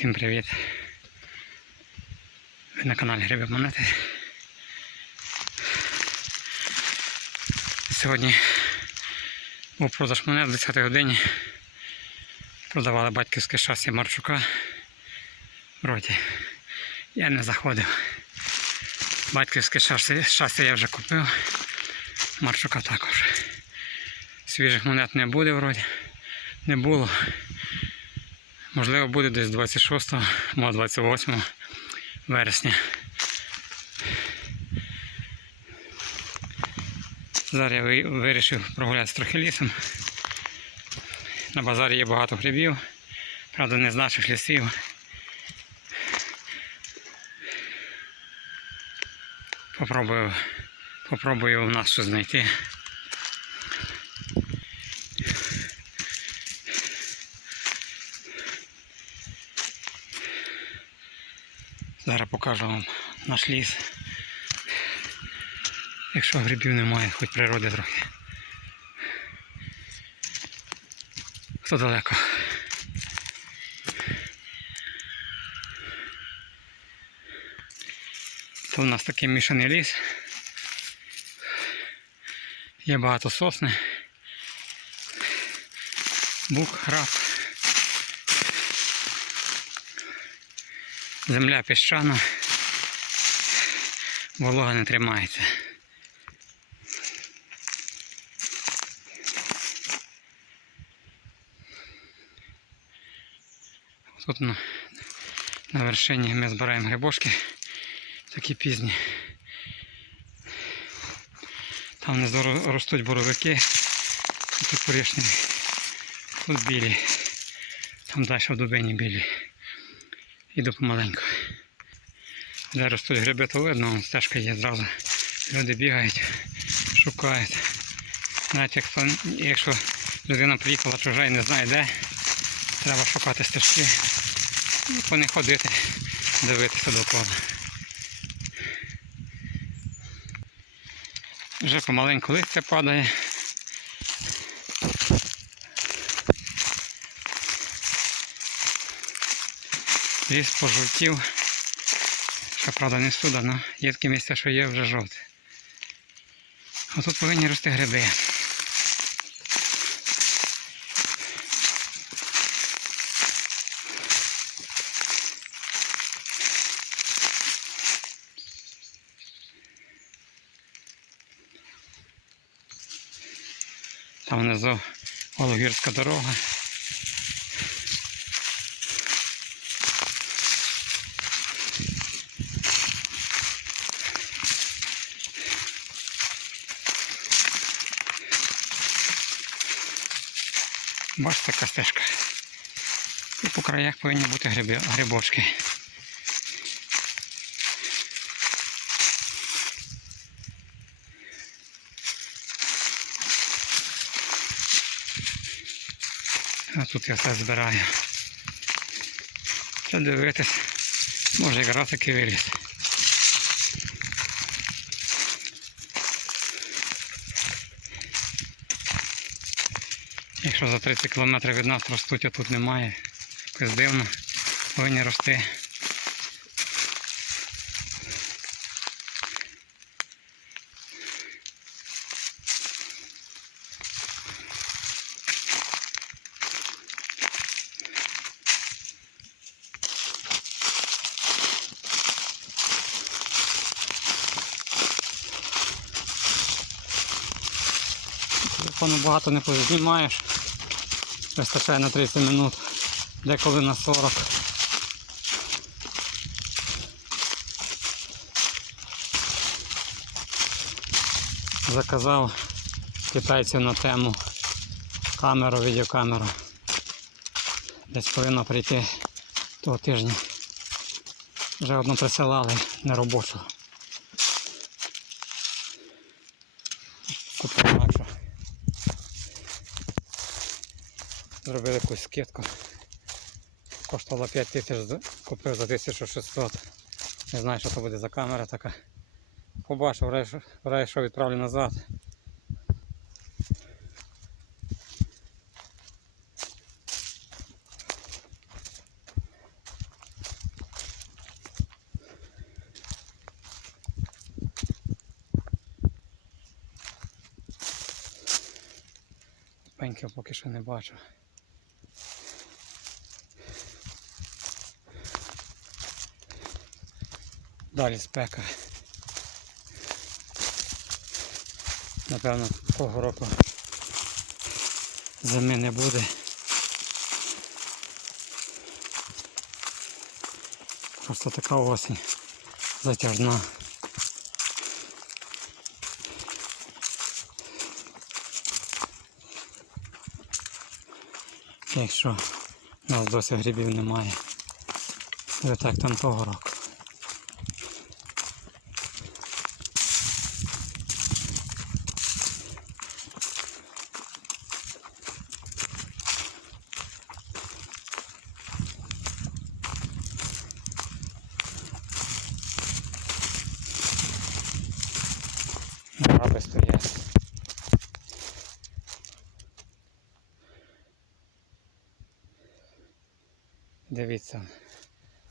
Всім привіт! Ви на каналі Гриби Монети. Сьогодні був продаж монет в 10 годині. Продавали батьківське шасі Марчука. Вроді. Я не заходив. Батьківське шасі, шасі я вже купив. Марчука також. Свіжих монет не буде вроді. Не було. Можливо, буде десь 26, може 28 вересня. Зараз я вирішив прогулятися трохи лісом. На базарі є багато грибів, правда не з наших лісів. Попробую, попробую у нас щось знайти. Зараз покажу вам наш ліс. Якщо грибів немає, хоч природи трохи. Хто далеко? То у нас такий мішаний ліс. Є багато сосни. Бук, граб. Земля піщана. Волога не тримається. Тут на, на вершині ми збираємо грибочки, такі пізні. Там внизу ростуть боровики, тут коричневі, тут білі, там далі в дубині білі. Іду помаленьку. Де ростуть гриби, то видно, стежка є зразу. Люди бігають, шукають. Навіть якщо, якщо людина приїхала чужа і не знає де, треба шукати стежки. І по них ходити, дивитися довкола. Вже помаленьку листя падає. Ліс пожовтів. Ще правда не всюди, але є такі місця, що є вже жовте. А тут повинні рости гриби. Там внизу Ологірська дорога. Бачите, така стежка. І по краях повинні бути гриби, грибочки. А тут я все збираю. Треба дивитись. Може якраз таки виліз. Якщо за 30 км від нас ростуть, а тут немає. Якось дивно. Повинні рости. Телефону багато не познімаєш. Вистачає на 30 минут, деколи на 40. Заказав китайців на тему камеру, відеокамеру. Десь повинно прийти того тижня. Вже одну присилали на робочу. зробили якусь скидку. Коштувало 5 тисяч, купив за 1600. Не знаю, що це буде за камера така. Побачив, врай, що відправлю назад. Пеньків поки що не бачу. Далі спека. Напевно, того року зими не буде. Просто така осінь затяжна. Якщо у нас досі грибів немає. Це так там того року.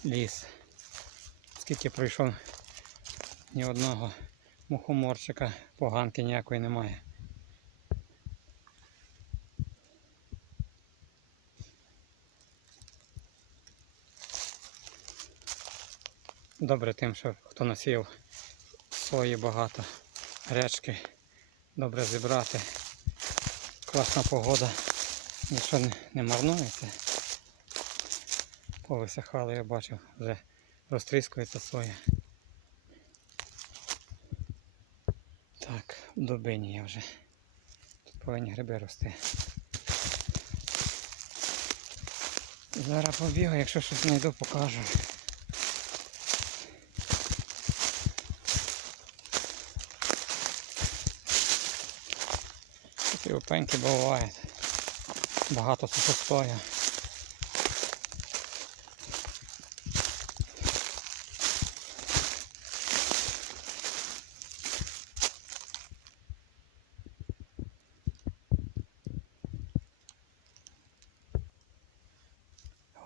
Ліс. Скільки пройшов ні одного мухоморчика, поганки ніякої немає. Добре тим, що хто насів сої багато, речки, добре зібрати. Класна погода, нічого не, не марнується. Повисихали, я бачив, вже розтріскується соя. Так, в дубині я вже. Тут повинні гриби рости. Зараз побігаю, якщо щось знайду, покажу. Такі опеньки бувають. Багато сухостою.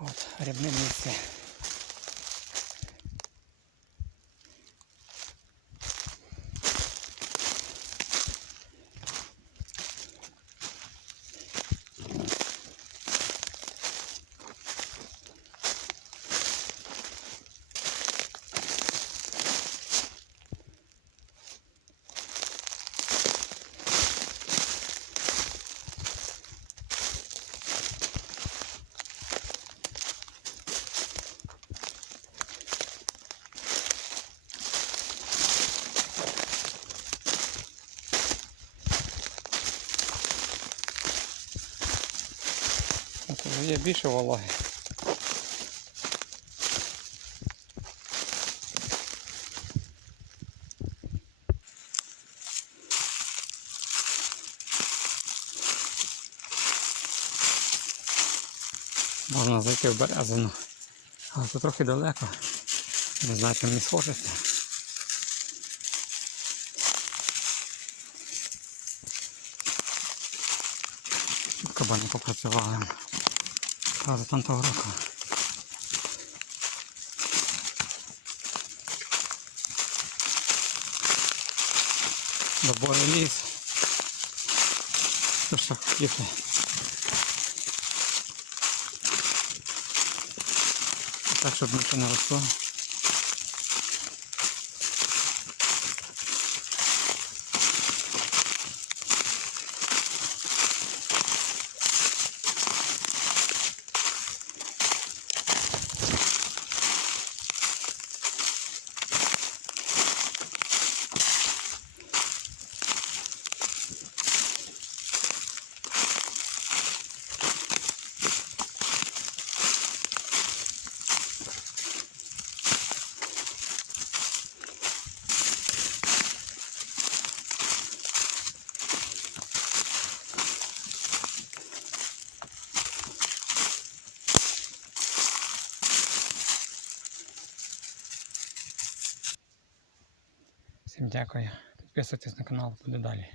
От, рябне місце. Вже є більше вологи. Можна зайти в березину. Але це трохи далеко. Не знаю, чи мені схожеться. Щоб кабані попрацювали. Правда, там того року. Добовий ліс. Що ж так хотіти. Так, щоб нічого не росло. Всім дякую. Підписуйтесь на канал, буде далі.